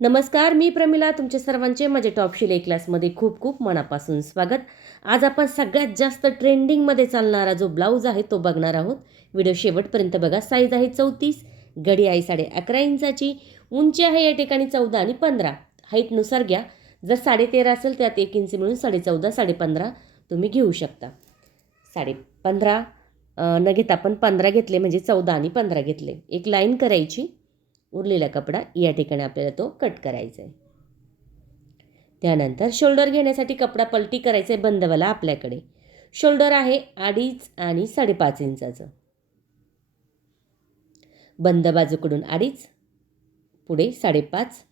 नमस्कार मी प्रमिला तुमच्या सर्वांचे माझे टॉप शिले क्लासमध्ये खूप खूप मनापासून स्वागत. आज आपण सगळ्यात जास्त ट्रेंडिंगमध्ये चालणारा जो ब्लाऊज आहे तो बघणार आहोत. व्हिडिओ शेवटपर्यंत बघा. साईज आहे चौतीस गडी आहे साडे अकरा इंचाची उंची आहे या ठिकाणी चौदा आणि पंधरा. हाईटनुसार घ्या. जर साडे तेरा असेल त्यात एक इंच मिळून साडेचौदा साडेपंधरा तुम्ही घेऊ शकता. साडे पंधरा न घेता आपण पंधरा घेतले म्हणजे चौदा आणि पंधरा घेतले. एक लाईन करायची. उरलेला कपडा या ठिकाणी आपल्याला तो कट करायचा आहे त्यानंतर शोल्डर घेण्यासाठी कपडा पलटी करायचा आहे बंदवाला आपल्याकडे. शोल्डर आहे अडीच आणि साडेपाच इंचाचं. बंद बाजूकडून अडीच पुढे साडेपाच.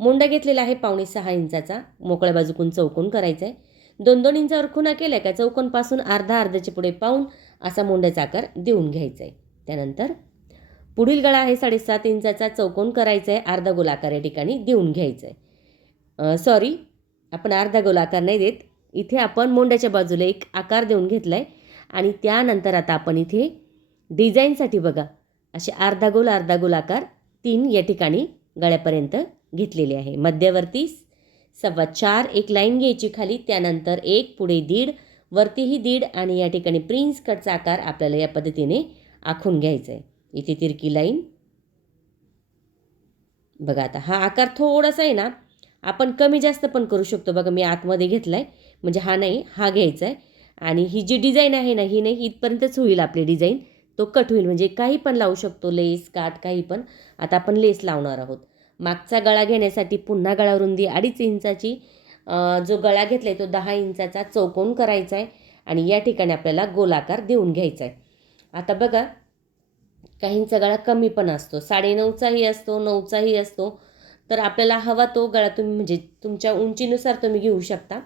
मुंडा घेतलेला आहे पावणे सहा इंचाचा. मोकळ्या बाजूकडून चौकोन करायचा आहे दोन दोन इंचावर खुणा केल्या का चौकोनपासून अर्धा अर्धाचे पुढे पाऊन असा मुंड्याचा आकार देऊन घ्यायचा आहे त्यानंतर पुढील गळा आहे साडेसात इंचाचा. चौकोन करायचा आहे अर्धा गोलाकार या ठिकाणी देऊन घ्यायचा आहे सॉरी आपण अर्धा गोलाकार नाही देत. इथे आपण मोंड्याच्या बाजूला एक आकार देऊन घेतला आहे आणि त्यानंतर आता आपण इथे डिझाईनसाठी बघा. असे अर्धा गोल अर्धा गोलाकार तीन या ठिकाणी गळ्यापर्यंत घेतलेले आहे. मध्यवर्ती सव्वा चार एक लाईन घ्यायची खाली त्यानंतर एक पुढे दीड वरतीही दीड आणि या ठिकाणी प्रिन्स कटचा आकार आपल्याला या पद्धतीने आखून घ्यायचा आहे इथे तिरकी लाईन. बघा आता हा आकार थोडासा आहे ना आपण कमी जास्त पण करू शकतो. बघा मी आतमध्ये घेतला आहे म्हणजे हा नाही हा घ्यायचा आहे आणि ही जी डिझाईन आहे ना ही नाही इथपर्यंतच होईल आपली डिझाईन. तो कट होईल म्हणजे काही पण लावू शकतो लेस काट काही पण. आता आपण लेस लावणार आहोत. मागचा गळा घेण्यासाठी पुन्हा गळा रुंदी अडीच इंचाची जो गळा घेतला आहे तो दहा इंचाचा चौकोन करायचा आहे आणि या ठिकाणी आपल्याला गोलाकार देऊन घ्यायचा आहे आता बघा काहींचा गळा कमी पण असतो. साडेनऊचाही असतो नऊचाही असतो. तर आपल्याला हवा तो गळा तुम्ही म्हणजे तुमच्या उंचीनुसार तुम्ही घेऊ शकता.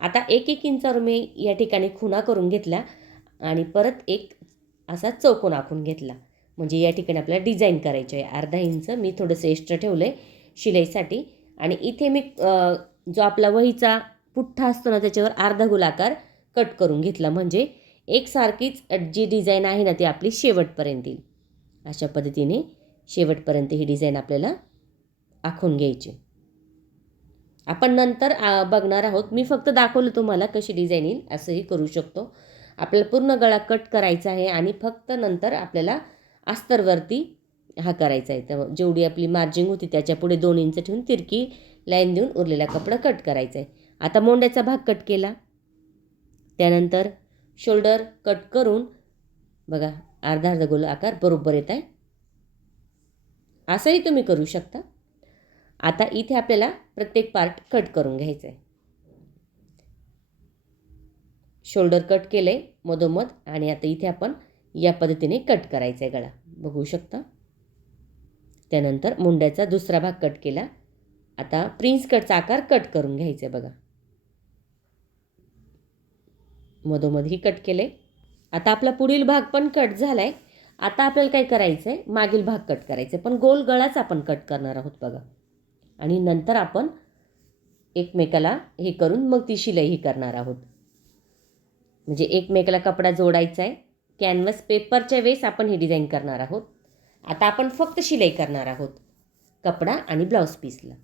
आता एक एक इंचावर मी या ठिकाणी खुणा करून घेतल्या आणि परत एक असा चौकोन आखून घेतला. म्हणजे या ठिकाणी आपल्याला डिझाईन करायची आहे. अर्धा इंच मी थोडंसं एक्स्ट्रा ठेवलं आहे शिलाईसाठी. आणि इथे मी जो आपला वहीचा पुठ्ठा असतो ना त्याच्यावर अर्धा गोलाकार कट करून घेतला. म्हणजे एकसारखीच जी डिझाईन आहे ना ती आपली शेवटपर्यंत येईल. अशा पद्धतीने शेवटपर्यंत ही डिझाईन आपल्याला आखून घ्यायची. आपण नंतर आ, बघणार आहोत. मी फक्त दाखवलं तुम्हाला कशी डिझाईन येईल असंही करू शकतो. आपल्याला पूर्ण गळा कट करायचा आहे आणि फक्त नंतर आपल्याला अस्तरवरती हा करायचा आहे. तर जेवढी आपली मार्जिंग होती त्याच्या पुढे दोन इंच ठेवून तिरकी लाईन देऊन उरलेला कपडा कट करायचा आहे. आता मोंड्याचा भाग कट केला. त्यानंतर शोल्डर कट करून बघा अर्धा अर्धा गोल आकार बरोबर येत आहे. असंही तुम्ही करू शकता. आता इथे आपल्याला प्रत्येक पार्ट कट करून घ्यायचं आहे. शोल्डर कट केलं आहे मधोमध आणि आता इथे आपण या पद्धतीने कट करायचा आहे गळा. बघू शकता. त्यानंतर मुंड्याचा दुसरा भाग कट केला. आता प्रिन्स कटचा आकार कट करून घ्यायचा आहे बघा. मधोमध ही कट केले आता आपला पुढील भाग पण कट झाला आहे आता आपल्याला काय करायचं आहे मागील भाग कट करायचा आहे पण गोल गळाच आपण कट करणार आहोत बघा. आणि नंतर आपण एकमेकाला हे करून मग ती शिलाईही करणार आहोत. म्हणजे एकमेकाला कपडा जोडायचा आहे कॅनव्हस पेपरच्या वेळेस आपण ही डिझाईन करणार आहोत. आता आपण फक्त शिलाई करणार आहोत. कपडा आणि ब्लाऊज पीसला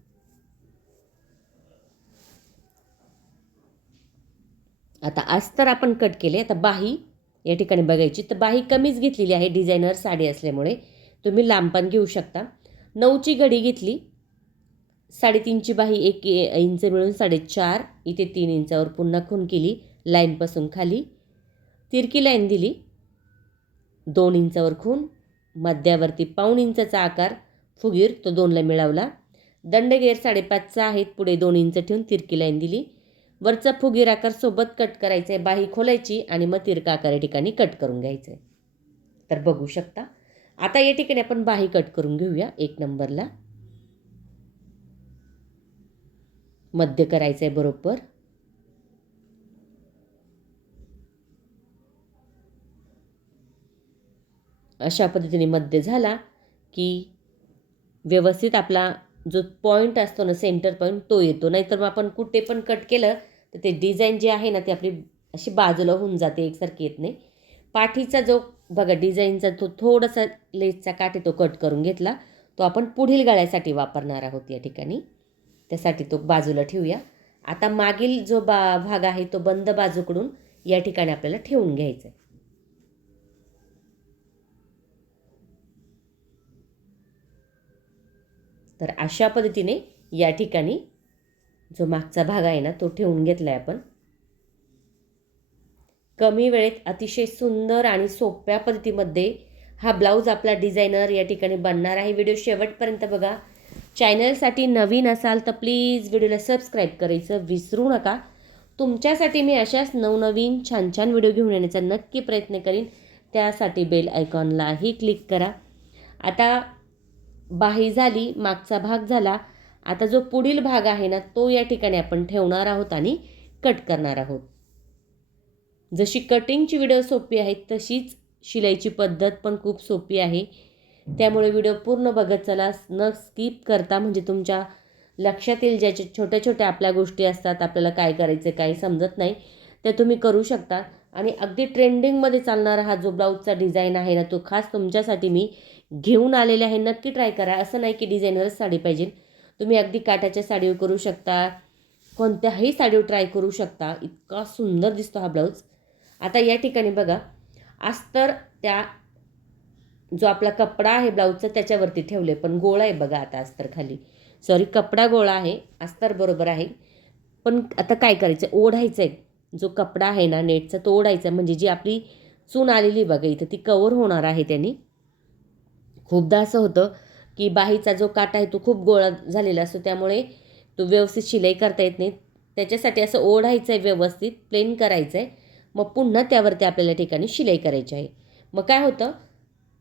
आता आज तर आपण कट केले आता बाही या ठिकाणी बघायची. तर बाही कमीच घेतलेली आहे. डिझायनर साडी असल्यामुळे तुम्ही लांब पण घेऊ शकता. नऊची घडी घेतली. साडेतीनची बाही एक इंच मिळून साडेचार इथे तीन इंचावर पुन्हा खून केली. लाईनपासून खाली. तिरकी लाईन दिली. दोन इंचावर खून मध्यावरती पाऊण इंचाचा आकार. फुगीर तो दोनला मिळवला. दंडगेर साडेपाचचा आहेत पुढे दोन इंच ठेवून तिरकी लाईन दिली. वरचा फुगीर आकार सोबत कट करायचा आहे बाही खोलायची आणि मग तिरका आकार या ठिकाणी कट करून घ्यायचं आहे तर बघू शकता. आता या ठिकाणी आपण बाही कट करून घेऊया. एक नंबरला. मध्य करायचं आहे बरोबर. अशा पद्धतीने मध्य झाला की व्यवस्थित आपला जो पॉईंट असतो ना सेंटर पॉईंट तो येतो. नाहीतर मग आपण कुठे पण कट केलं तर ते डिझाईन जे आहे ना ती आपली अशी बाजूला होऊन जाते एकसारखी येत नाही. पाठीचा जो बघा डिझाईनचा तो थोडासा लेसचा काठ तो कट करून घेतला. तो आपण पुढील गळ्यासाठी वापरणार आहोत या ठिकाणी. त्यासाठी तो बाजूला ठेवूया. आता मागील जो बा भाग आहे तो बंद बाजूकडून या ठिकाणी आपल्याला ठेवून घ्यायचा आहे तर अशा पद्धतीने या ठिकाणी जो मागचा भाग आहे ना तो ठेवून घेतला आहे आपण. कमी वेळेत अतिशय सुंदर आणि सोप्या पद्धतीमध्ये हा ब्लाऊज आपला डिझायनर या ठिकाणी बनणार आहे. व्हिडिओ शेवटपर्यंत बघा. चॅनलसाठी नवीन असाल तर प्लीज व्हिडिओला सबस्क्राईब करायचं विसरू नका. तुमच्यासाठी मी अशाच नवनवीन छान छान व्हिडिओ घेऊन येण्याचा नक्की प्रयत्न करीन. त्यासाठी बेल आयकॉनलाही क्लिक करा. आता बाही झाली मागचा भाग झाला. आता जो पुढील भाग आहे ना तो या ठिकाणी आपण ठेवणार आहोत आणि कट करणार आहोत. जशी कटिंगची व्हिडिओ सोपी आहे तशीच शिलाईची पद्धत पण खूप सोपी आहे. त्यामुळे व्हिडिओ पूर्ण बघत चला न स्किप करता म्हणजे तुमच्या लक्षात येईल ज्याच्या छोट्या छोट्या आपल्या गोष्टी असतात आपल्याला काय करायचं काय समजत नाही ते तुम्ही करू शकता. आणि अगदी ट्रेंडिंगमध्ये चालणारा हा जो ब्लाऊजचा डिझाईन आहे ना तो खास तुमच्यासाठी मी घेऊन आलेले आहे. नक्की ट्राय करा. असं नाही की डिझाईनरच साडी पाहिजे. तुम्ही अगदी काटाच्या साडीवर करू शकता. कोणत्याही साडीवर ट्राय करू शकता. इतका सुंदर दिसतो हा ब्लाऊज आता या ठिकाणी बघा. अस्तर त्या जो आपला कपडा आहे ब्लाऊजचा त्याच्यावरती ठेवले पण गोळा आहे बघा आता अस्तर खाली. सॉरी कपडा गोळा आहे. अस्तर बरोबर आहे. पण आता काय करायचं ओढायचं आहे जो कपडा आहे ना नेटचा तो ओढायचा. म्हणजे जी आपली चून आलेली बघा इथं ती कवर होणार आहे त्यांनी. खूपदा असं होतं. की बाहीचा जो काटा आहे तो खूप गोळा झालेला असतो. त्यामुळे तो व्यवस्थित शिलाई करता येत नाही. त्याच्यासाठी असं ओढायचं आहे व्यवस्थित प्लेन करायचं आहे मग पुन्हा त्यावरती आपल्याला ठिकाणी शिलाई करायची आहे. मग काय होतं?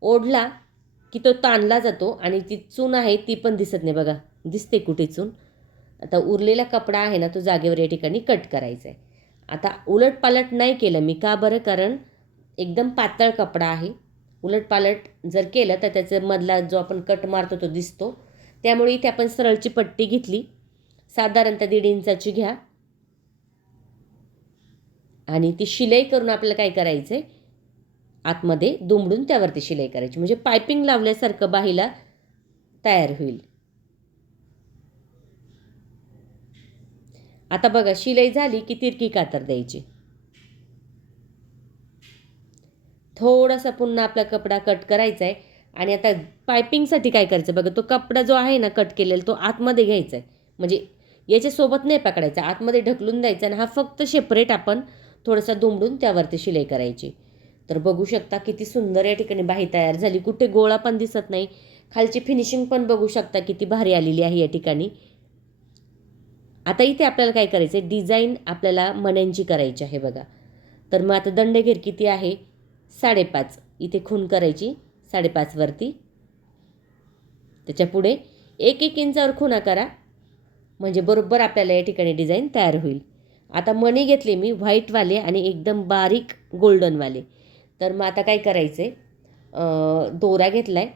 ओढला की तो ताणला जातो आणि ती चून आहे ती पण दिसत नाही बघा. दिसते कुठे चून? आता उरलेला कपडा आहे ना तो जागेवर या ठिकाणी कट करायचा आहे आता उलटपालट नाही केलं मी का बरं? कारण एकदम पातळ कपडा आहे. उलटपालट जर केलं तर त्याचं मधला जो आपण कट मारतो तो दिसतो. त्यामुळे इथे आपण सरळची पट्टी घेतली. साधारणतः दीड इंचाची घ्या. आणि ती शिलाई करून आपल्याला काय करायचं आहे आतमध्ये दुमडून त्यावरती शिलाई करायची. म्हणजे पायपिंग लावल्यासारखं बाहीला तयार होईल. आता बघा शिलाई झाली की तिरकी कातर द्यायची. थोडासा पुन्हा आपला कपडा कट करायचा आहे आणि आता पायपिंगसाठी काय करायचं? बघा तो कपडा जो आहे ना कट केलेला तो आतमध्ये घ्यायचा आहे म्हणजे याच्यासोबत नाही पकडायचा आतमध्ये ढकलून द्यायचा आणि हा फक्त सेपरेट आपण थोडासा दुमडून त्यावरती शिलाई करायची. तर बघू शकता किती सुंदर या ठिकाणी बाही तयार झाली. कुठे गोळा पण दिसत नाही. खालची फिनिशिंग पण बघू शकता किती भारी आलेली आहे या ठिकाणी. आता इथे आपल्याला काय करायचं आहे डिझाईन आपल्याला मण्यांची करायची आहे बघा. तर मग आता दंडघेर किती आहे? साडेपाच. इथे खून करायची साडेपाचवरती त्याच्यापुढे एक एक इंचावर खुणा करा. म्हणजे बरोबर आपल्याला या ठिकाणी डिझाईन तयार होईल. आता मणी घेतले मी व्हाईटवाले आणि एकदम बारीक गोल्डनवाले तर मग आता काय करायचं आहे दोरा घेतला आहे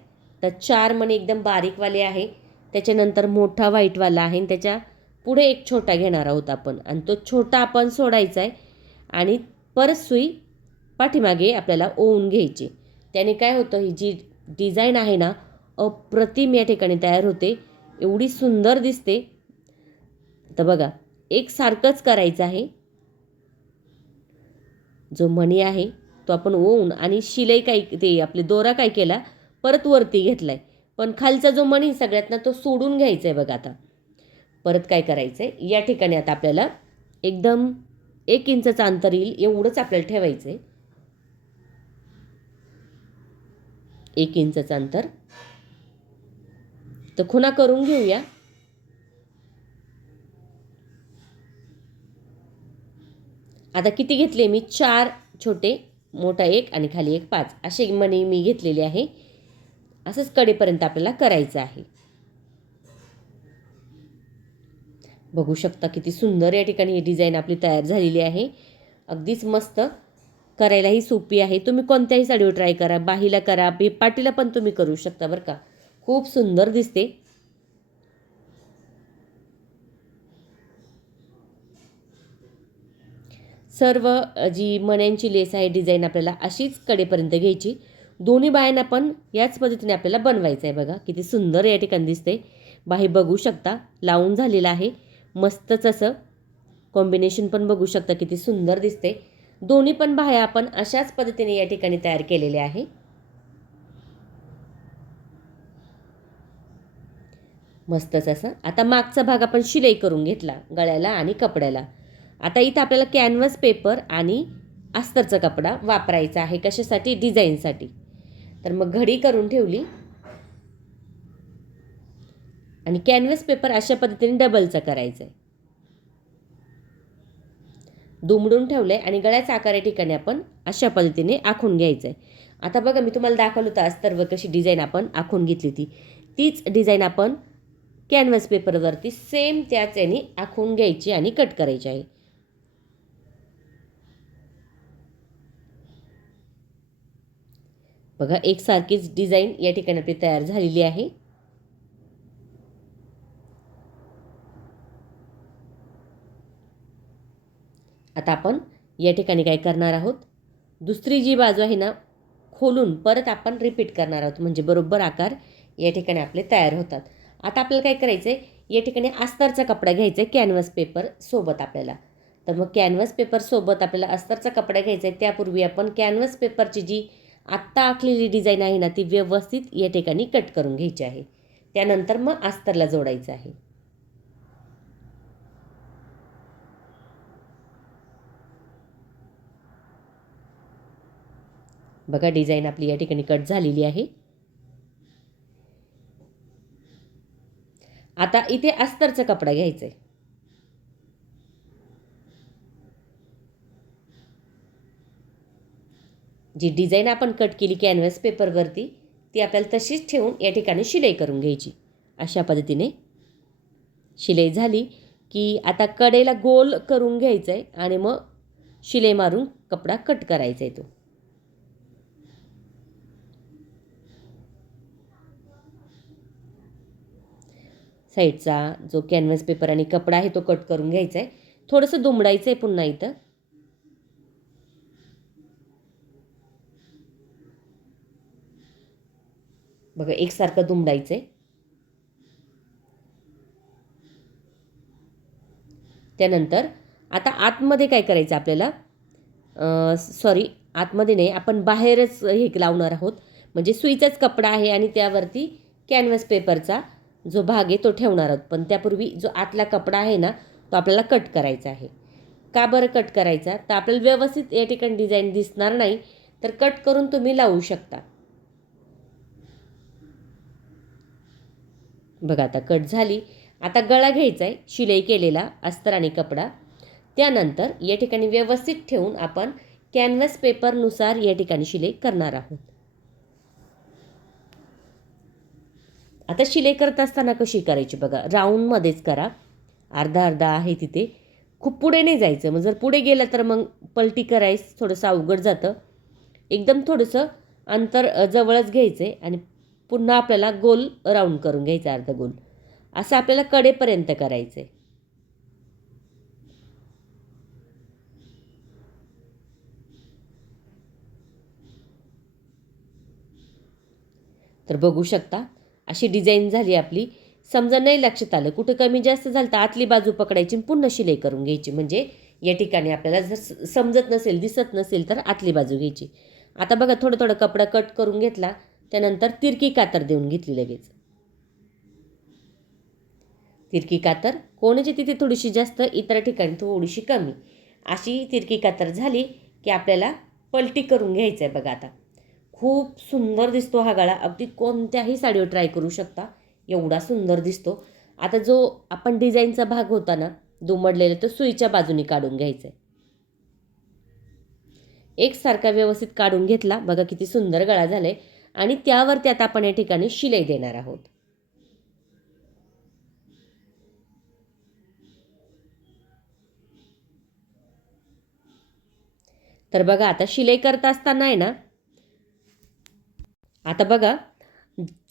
तर चार मणी एकदम बारीकवाले आहे. त्याच्यानंतर मोठा व्हाईटवाला आहे. आणि त्याच्या पुढे एक छोटा घेणार आहोत आपण. आणि तो छोटा आपण सोडायचा आहे आणि परत सुई पाठीमागे आपल्याला ओवून घ्यायची. त्याने काय होतं ही जी डिझाईन आहे ना अप्रतिम या ठिकाणी तयार होते. एवढी सुंदर दिसते. तर बघा एक सारखंच करायचं आहे. जो मणी आहे तो आपण ओवून आणि शिलाई काय ते आपले दोरा काय केला परत वरती घेतला आहे पण खालचा जो मणी सगळ्यात ना तो सोडून घ्यायचा आहे बघा आता. परत काय करायचं आहे या ठिकाणी आता आपल्याला एकदम एक इंचचं अंतर येईल एवढंच आपल्याला ठेवायचं आहे एक इंचचं अंतर. तर खुणा करून घेऊया. आता किती घेतले मी? चार छोटे मोठा एक आणि खाली एक पाच. असे मणी मी घेतलेले आहे. असंच कडेपर्यंत आपल्याला करायचं आहे. बघू शकता किती सुंदर या ठिकाणी ही डिझाईन आपली तयार झालेली आहे. अगदीच मस्त. करायलाही सोपी आहे. तुम्ही कोणत्याही साडीवर ट्राय करा. बाहीला करा बे पाटीला पण तुम्ही करू शकता बरं का. खूप सुंदर दिसते. सर्व जी मण्यांची लेस आहे डिझाईन आपल्याला अशीच कडेपर्यंत घ्यायची. दोन्ही बायांना पण याच पद्धतीने आपल्याला बनवायचं आहे बघा. किती सुंदर या ठिकाणी दिसते. बाही बघू शकता लावून झालेलं आहे. मस्तच असं कॉम्बिनेशन पण बघू शकता. किती सुंदर दिसते. दोन्ही पण बाह्या आपण अशाच पद्धतीने या ठिकाणी तयार केलेल्या आहे. मस्तच असं. आता मागचा भाग आपण शिलाई करून घेतला गळ्याला आणि कपड्याला. आता इथं आपल्याला कॅनव्हस पेपर आणि अस्तरचा कपडा वापरायचा आहे कशासाठी? डिझाईनसाठी तर मग घडी करून ठेवली. आणि कॅनव्हस पेपर अशा पद्धतीने डबलचा करायचा आहे दुमडून ठेवलं आहे आणि गळ्याचा आकार या ठिकाणी आपण अशा पद्धतीने आखून घ्यायचं आहे आता बघा मी तुम्हाला दाखवलं होतं अस्तर्व कशी डिझाईन आपण आखून घेतली ती तीच डिझाईन आपण कॅनव्हस पेपरवरती सेम त्याच याने आखून घ्यायची आणि कट करायची आहे. बघा एकसारखीच डिझाईन या ठिकाणी आपली तयार झालेली आहे. आता आपण या ठिकाणी काय करणार आहोत? दुसरी जी बाजू आहे ना खोलून परत आपण रिपीट करणार आहोत. म्हणजे बरोबर आकार या ठिकाणी आपले तयार होतात. आता आपल्याला काय करायचं आहे या ठिकाणी अस्तरचा कपडा घ्यायचा आहे कॅनव्हस पेपर सोबत आपल्याला. तर मग कॅनव्हस पेपर सोबत आपल्याला अस्तरचा कपडा घ्यायचा आहे त्यापूर्वी आपण कॅनव्हस पेपरची जी आत्ता आखलेली डिझाईन आहे ना ती व्यवस्थित या ठिकाणी कट करून घ्यायची आहे. त्यानंतर मग अस्तरला जोडायचं आहे. बघा डिझाईन आपली या ठिकाणी कट झालेली आहे. आता इथे अस्तरचा कपडा घ्यायचा आहे जी डिझाईन आपण कट केली कॅनव्हस पेपरवरती ती आपल्याला तशीच ठेवून या ठिकाणी शिलाई करून घ्यायची. अशा पद्धतीने शिलाई झाली की आता कडेला गोल करून घ्यायचं आहे आणि मग शिलाई मारून कपडा कट करायचा आहे तो. साईडचा जो कॅनव्हस पेपर आणि कपडा आहे तो कट करून घ्यायचा आहे थोडंसं दुमडायचं आहे पुन्हा इथं. बघा एकसारखं दुमडायचं आहे त्यानंतर आता आतमध्ये काय करायचं आपल्याला? सॉरी आतमध्ये नाही आपण बाहेरच हे लावणार आहोत. म्हणजे सुईचाच कपडा आहे आणि त्यावरती कॅनव्हस पेपरचा जो भाग आहे तो ठेवणार आहोत. पण त्यापूर्वी जो आतला कपडा आहे ना तो आपल्याला कट करायचा आहे. का बरं कट करायचा? तर आपल्याला व्यवस्थित या ठिकाणी डिझाईन दिसणार नाही तर कट करून तुम्ही लावू शकता. बघा आता कट झाली. आता गळा घ्यायचा आहे शिलाई केलेला अस्तर आणि कपडा. त्यानंतर या ठिकाणी व्यवस्थित ठेवून आपण कॅनव्हस पेपरनुसार या ठिकाणी शिलाई करणार आहोत. आता शिलाई करत असताना कशी करायची बघा राऊंडमध्येच करा. अर्धा अर्धा आहे तिथे. खूप पुढे नाही जायचं. मग जर पुढे गेलं तर मग पलटी करायस थोडंसं अवघड जातं. एकदम थोडंसं अंतर जवळच घ्यायचं आहे आणि पुन्हा आपल्याला गोल राऊंड करून घ्यायचं अर्धा गोल. असं आपल्याला कडेपर्यंत करायचं आहे तर बघू शकता अशी डिझाईन झाली आपली. समजा नाही लक्षात आलं कुठं कमी जास्त झालं तर आतली बाजू पकडायची पुन्हा शिलाई करून घ्यायची. म्हणजे या ठिकाणी आपल्याला जर समजत नसेल दिसत नसेल तर आतली बाजू घ्यायची. आता बघा थोडं थोडं कपडा कट करून घेतला त्यानंतर तिरकी कातर देऊन घेतली लगेच. तिरकी कातर कोणाची तिथे थोडीशी जास्त इतर ठिकाणी थोडीशी कमी. अशी तिरकी कातर झाली की आपल्याला पलटी करून घ्यायचं आहे बघा आता. खूप सुंदर दिसतो हा गळा. अगदी कोणत्याही साडीवर ट्राय करू शकता. एवढा सुंदर दिसतो. आता जो आपण डिझाईनचा भाग होता ना दुमडलेला तो सुईच्या बाजूने काढून घ्यायचा आहे. एकसारखा व्यवस्थित काढून घेतला. बघा किती सुंदर गळा झाला आहे आणि त्यावरती आता आपण या ठिकाणी शिलाई देणार आहोत. तर बघा आता शिलाई करत असताना आहे ना आता बघा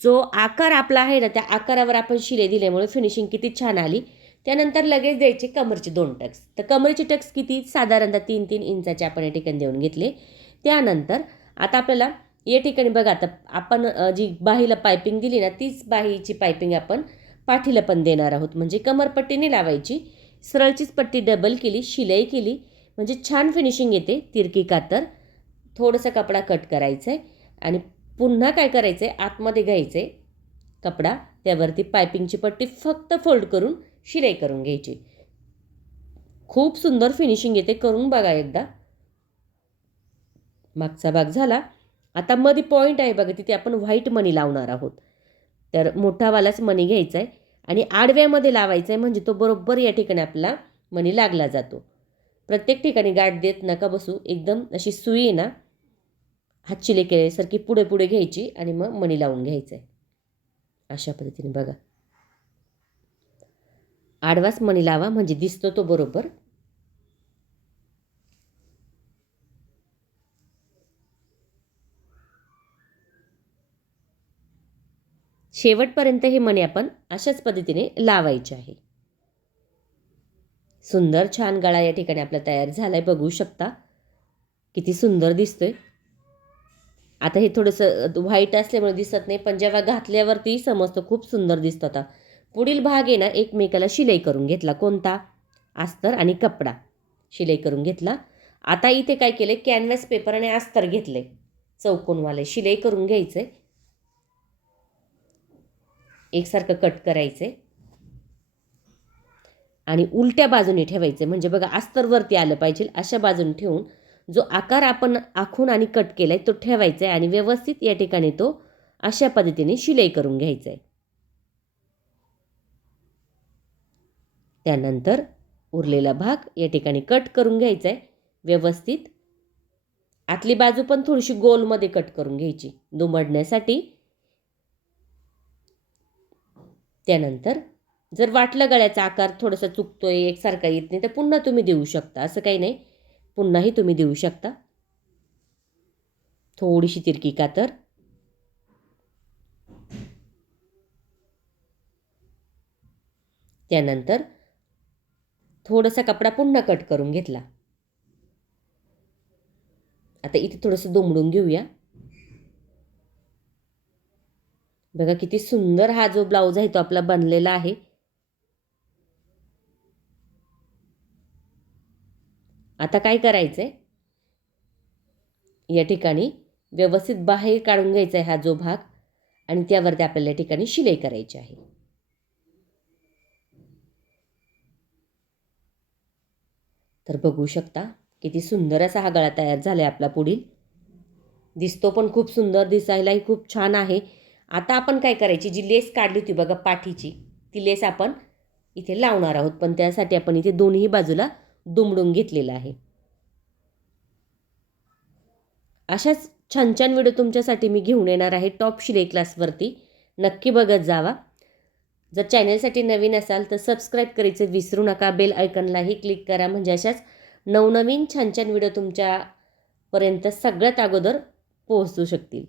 जो आकार आपला आहे ना त्या आकारावर आपण शिले दिल्यामुळे फिनिशिंग किती छान आली. त्यानंतर लगेच द्यायचे कमरचे दोन टक्स. तर कमरेचे टक्स किती? साधारणतः तीन तीन इंचाचे आपण या ठिकाणी देऊन घेतले. त्यानंतर आता आपल्याला या ठिकाणी बघा आता आपण जी बाहीला पायपिंग दिली ना तीच बाहीची पायपिंग आपण पाठीला पण देणार आहोत. म्हणजे कमरपट्टीने लावायची सरळचीच पट्टी डबल केली शिलाई केली. म्हणजे छान फिनिशिंग येते तिरकी कातर. थोडंसं कपडा कट करायचा आहे आणि पुन्हा काय करायचं आहे आतमध्ये घ्यायचं आहे कपडा त्यावरती पायपिंगची पट्टी फक्त फोल्ड करून शिलाई करून घ्यायची. खूप सुंदर फिनिशिंग येते करून बघा एकदा. मागचा भाग झाला. आता मध्ये पॉईंट आहे बघा तिथे आपण व्हाईट मनी लावणार आहोत. तर मोठावालाच मनी घ्यायचा आहे आणि आडव्यामध्ये लावायचा आहे म्हणजे तो बरोबर या ठिकाणी आपला मनी लागला जातो. प्रत्येक ठिकाणी गाठ देत नका बसू एकदम अशी सुई आहे ना हातचिले केल्यासारखी पुढे पुढे घ्यायची आणि मग मणी लावून घ्यायचं आहे अशा पद्धतीने बघा. आडवाच मणी लावा म्हणजे दिसतो तो बरोबर. शेवटपर्यंत हे मणी आपण अशाच पद्धतीने लावायचे आहे. सुंदर छान गळा या ठिकाणी आपला तयार झाला आहे बघू शकता. किती सुंदर दिसतोय. आता हे थोडंसं व्हाईट असल्यामुळे दिसत नाही पण जेव्हा घातल्यावरती समजतं खूप सुंदर दिसतं आता. पुढील भाग आहे ना एकमेकाला शिलाई करून घेतला. कोणता? अस्तर आणि कपडा. शिलाई करून घेतला. आता इथे काय केलं कॅनव्हास पेपर आणि अस्तर घेतले चौकोनवाले. शिलाई करून घ्यायचे एकसारखं कट करायचे आणि उलट्या बाजूने ठेवायचे म्हणजे बघा अस्तरवरती आलं पाहिजे अशा बाजूने ठेवून जो आकार आपण आखून आणि कट केला आहे तो ठेवायचा आहे आणि व्यवस्थित या ठिकाणी तो अशा पद्धतीने शिलाई करून घ्यायचा आहे त्यानंतर उरलेला भाग या ठिकाणी कट करून घ्यायचा आहे व्यवस्थित. आतली बाजू पण थोडीशी गोलमध्ये कट करून घ्यायची. दुमडण्यासाठी. त्यानंतर जर वाटलं गळ्याचा आकार थोडासा चुकतोय एकसारखा येत नाही तर पुन्हा तुम्ही देऊ शकता. असं काही नाही. पुन्हाही तुम्ही देऊ शकता. थोडीशी तिरकी कातर त्यानंतर थोडासा कपडा पुन्हा कट करून घेतला. आता इथे थोडंसं दुमडून घेऊया. बघा किती सुंदर हा जो ब्लाऊज आहे तो आपला बनलेला आहे. आता काय करायचं आहे या ठिकाणी व्यवस्थित बाहेर काढून घ्यायचा आहे हा जो भाग आणि त्यावरती आपल्याला या ठिकाणी शिलाई करायची आहे. तर बघू शकता किती सुंदर असा हा गळा तयार झाला आहे आपला पुढील. दिसतो पण खूप सुंदर दिसायलाही खूप छान आहे. आता आपण काय करायची? जी लेस काढली होती बघा पाठीची ती लेस आपण इथे लावणार आहोत. पण त्यासाठी आपण इथे दोन्ही बाजूला दुमडून घेतलेला आहे. अशाच छान छान व्हिडिओ तुमच्यासाठी मी घेऊन येणार आहे टॉप शिलाई क्लासवरती नक्की बघत जावा. जर चॅनलसाठी नवीन असाल तर सबस्क्राईब करायचं विसरू नका. बेल आयकनलाही क्लिक करा. म्हणजे अशाच नवनवीन छान छान व्हिडिओ तुमच्यापर्यंत सगळ्यात अगोदर पोहोचू शकतील.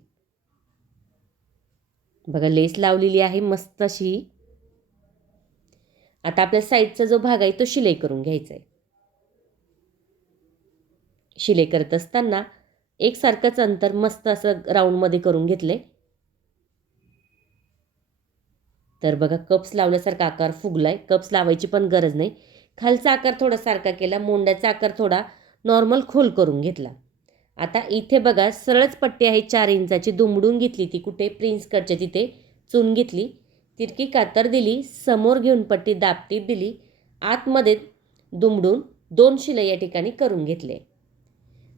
बघा लेस लावलेली आहे मस्त अशी. आता आपल्या साईडचा जो भाग आहे तो शिलाई करून घ्यायचा आहे शिले करत असताना एकसारखंच अंतर मस्त असं राऊंडमध्ये करून घेतले तर बघा कप्स लावल्यासारखा आकार फुगलाय. कप्स लावायची पण गरज नाही. खालचा आकार थोडा सारखा केला मोंड्याचा आकार थोडा नॉर्मल खोल करून घेतला. आता इथे बघा सरळच पट्टी आहे चार इंचाची. दुमडून घेतली ती कुठे? प्रिन्स कटच्या तिथे. चून घेतली. तिरकी कातर दिली. समोर घेऊन पट्टी दापटीत दिली. आतमध्ये दुमडून दोन शिलाई या ठिकाणी करून घेतले.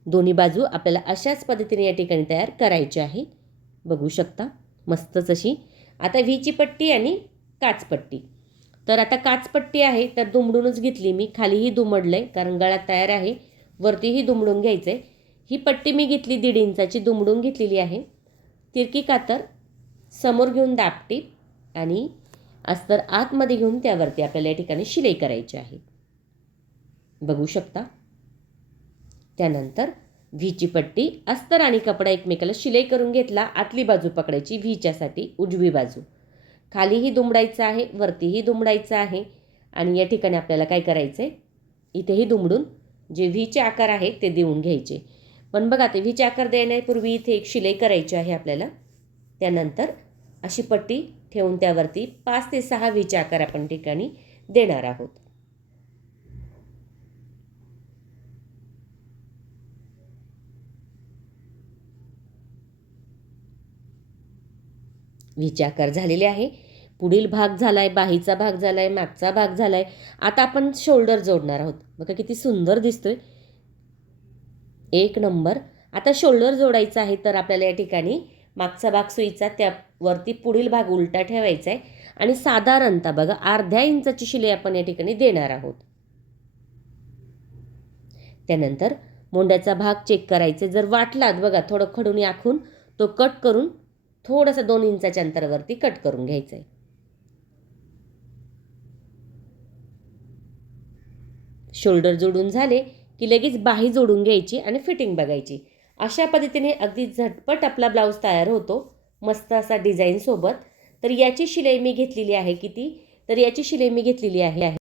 दोन्ही बाजू आपल्याला अशाच पद्धतीने या ठिकाणी तयार करायची आहे. बघू शकता मस्तच अशी. आता व्हीची पट्टी आणि काचपट्टी तर आता काचपट्टी आहे तर दुमडूनच घेतली मी. खालीही दुमडलं आहे कारण गळा तयार आहे. वरतीही दुमडून घ्यायचं आहे ही पट्टी मी घेतली दीड इंचाची दुमडून घेतलेली आहे. तिरकी कातर समोर घेऊन दापटी आणि अस्तर आतमध्ये घेऊन त्यावरती आपल्याला या ठिकाणी शिलाई करायची आहे. बघू शकता. त्यानंतर व्हीची पट्टी अस्तर आणि कपडा एकमेकाला शिलाई करून घेतला. आतली बाजू पकडायची व्हीच्यासाठी उजवी बाजू. खालीही दुमडायचं आहे वरतीही दुमडायचं आहे. आणि या ठिकाणी आपल्याला काय करायचं आहे इथेही दुमडून जे व्हीचे आकार आहे ते देऊन घ्यायचे. पण बघा ते व्हीचे आकार देण्यापूर्वी इथे एक शिलाई करायची आहे आपल्याला. त्यानंतर अशी पट्टी ठेवून त्यावरती पाच ते सहा व्हीचे आकार आपण ठिकाणी देणार आहोत. व्हीचे झालेले आहे. पुढील भाग झाला आहे बाहीचा भाग झाला आहे मागचा भाग झाला आहे आता आपण शोल्डर जोडणार आहोत. बघा किती सुंदर दिसतोय. एक नंबर. आता शोल्डर जोडायचा आहे तर आपल्याला या ठिकाणी मागचा भाग सुईचा त्यावरती पुढील भाग उलटा ठेवायचा आहे. आणि साधारणतः बघा अर्ध्या इंचाची शिलाई आपण या ठिकाणी देणार आहोत. त्यानंतर मोंड्याचा भाग चेक करायचे. जर वाटलात बघा थोडं खडून आखून तो कट करून थोडंसं दोन इंचाच्या अंतरावरती कट करून घ्यायचं आहे शोल्डर जोडून झाले की लगेच बाही जोडून घ्यायची आणि फिटिंग बघायची. अशा पद्धतीने अगदी झटपट आपला ब्लाऊज तयार होतो. मस्त असा डिझाईनसोबत तर याची शिलाई मी घेतलेली आहे किती? तर याची शिलाई मी घेतलेली आहे.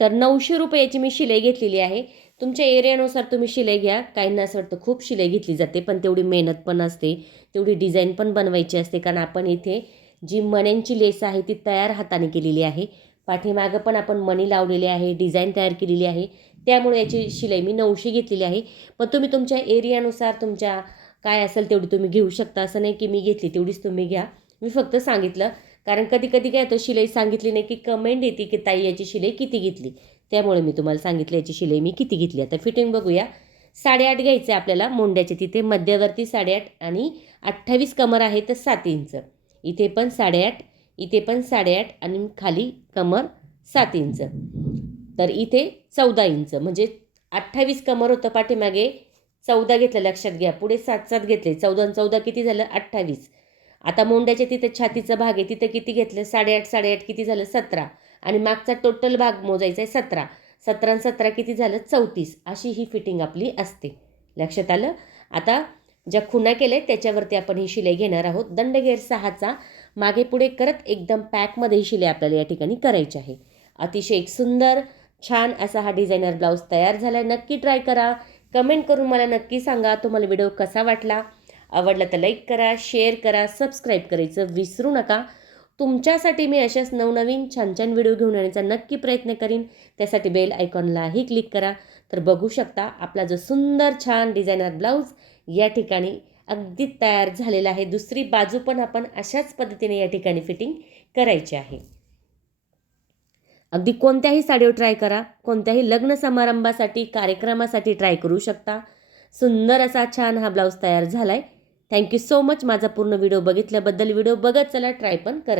तर नऊशे रुपयाची मी शिलाई घेतलेली आहे. तुमच्या एरियानुसार तुम्ही शिलाई घ्या. काहींना असं वाटतं खूप शिलाई घेतली जाते पण तेवढी मेहनत पण असते तेवढी डिझाईन पण बनवायची असते. कारण आपण इथे जी मण्यांची लेस आहे ती तयार हाताने केलेली आहे. पाठीमागं पण आपण मणी लावलेली आहे डिझाईन तयार केलेली आहे. त्यामुळे याची शिलाई मी नऊशे घेतलेली आहे. पण तुम्ही तुमच्या एरियानुसार तुमच्या काय असेल तेवढी तुम्ही घेऊ शकता. असं नाही की मी घेतली तेवढीच तुम्ही घ्या. मी फक्त सांगितलं. कारण कधी कधी काय होतं शिलाई सांगितली नाही की कमेंट येते की ताई याची शिलाई किती घेतली. त्यामुळे मी तुम्हाला सांगितलं याची शिलाई मी किती घेतली आता फिटिंग बघूया. साडेआठ घ्यायचं आहे आपल्याला मोंड्याचे तिथे मध्यवर्ती साडेआठ आणि अठ्ठावीस कमर आहे तर सात इंच. इथे पण साडेआठ इथे पण साडेआठ आणि खाली कमर सात इंच. तर इथे चौदा इंच म्हणजे अठ्ठावीस कमर होतं पाठीमागे. चौदा घेतलं लक्षात घ्या. पुढे सात सात घेतले चौदा आणि चौदा किती झालं? अठ्ठावीस. आता मोंड्याच्या तिथे छातीचा भाग आहे तिथे किती घेतलं? साडेआठ साडेआठ किती झालं? सतरा. आणि मागचा टोटल भाग मोजायचा आहे सतरा. सतरा सतरा किती झालं? चौतीस. अशी ही फिटिंग आपली असते. लक्षात आलं? आता ज्या खुणा केल्या त्याच्यावरती आपण ही शिलाई घेणार आहोत. दंडगेर सहाचा. मागे पुढे करत एकदम पॅकमध्ये ही शिलाई आपल्याला या ठिकाणी करायची आहे. अतिशय एक सुंदर छान असा हा डिझायनर ब्लाऊज तयार झाला आहे. नक्की ट्राय करा. कमेंट करून मला नक्की सांगा तुम्हाला व्हिडिओ कसा वाटला. आवडला तर लाईक करा शेअर करा सबस्क्राईब करायचं विसरू नका. तुमच्यासाठी मी अशाच नवनवीन छान छान व्हिडिओ घेऊन येण्याचा नक्की प्रयत्न करीन. त्यासाठी बेल आयकॉनलाही क्लिक करा. तर बघू शकता आपला जो सुंदर छान डिझायनर ब्लाऊज या ठिकाणी अगदी तयार झालेला आहे. दुसरी बाजू पण आपण अशाच पद्धतीने या ठिकाणी फिटिंग करायची आहे. अगदी कोणत्याही साडीवर ट्राय करा. कोणत्याही लग्न समारंभासाठी कार्यक्रमासाठी ट्राय करू शकता. सुंदर असा छान हा ब्लाऊज तयार झाला आहे थँक्यू सो मच माझा पूर्ण व्हिडिओ बघितल्याबद्दल व्हिडिओ बघत चला. ट्राय पण करा.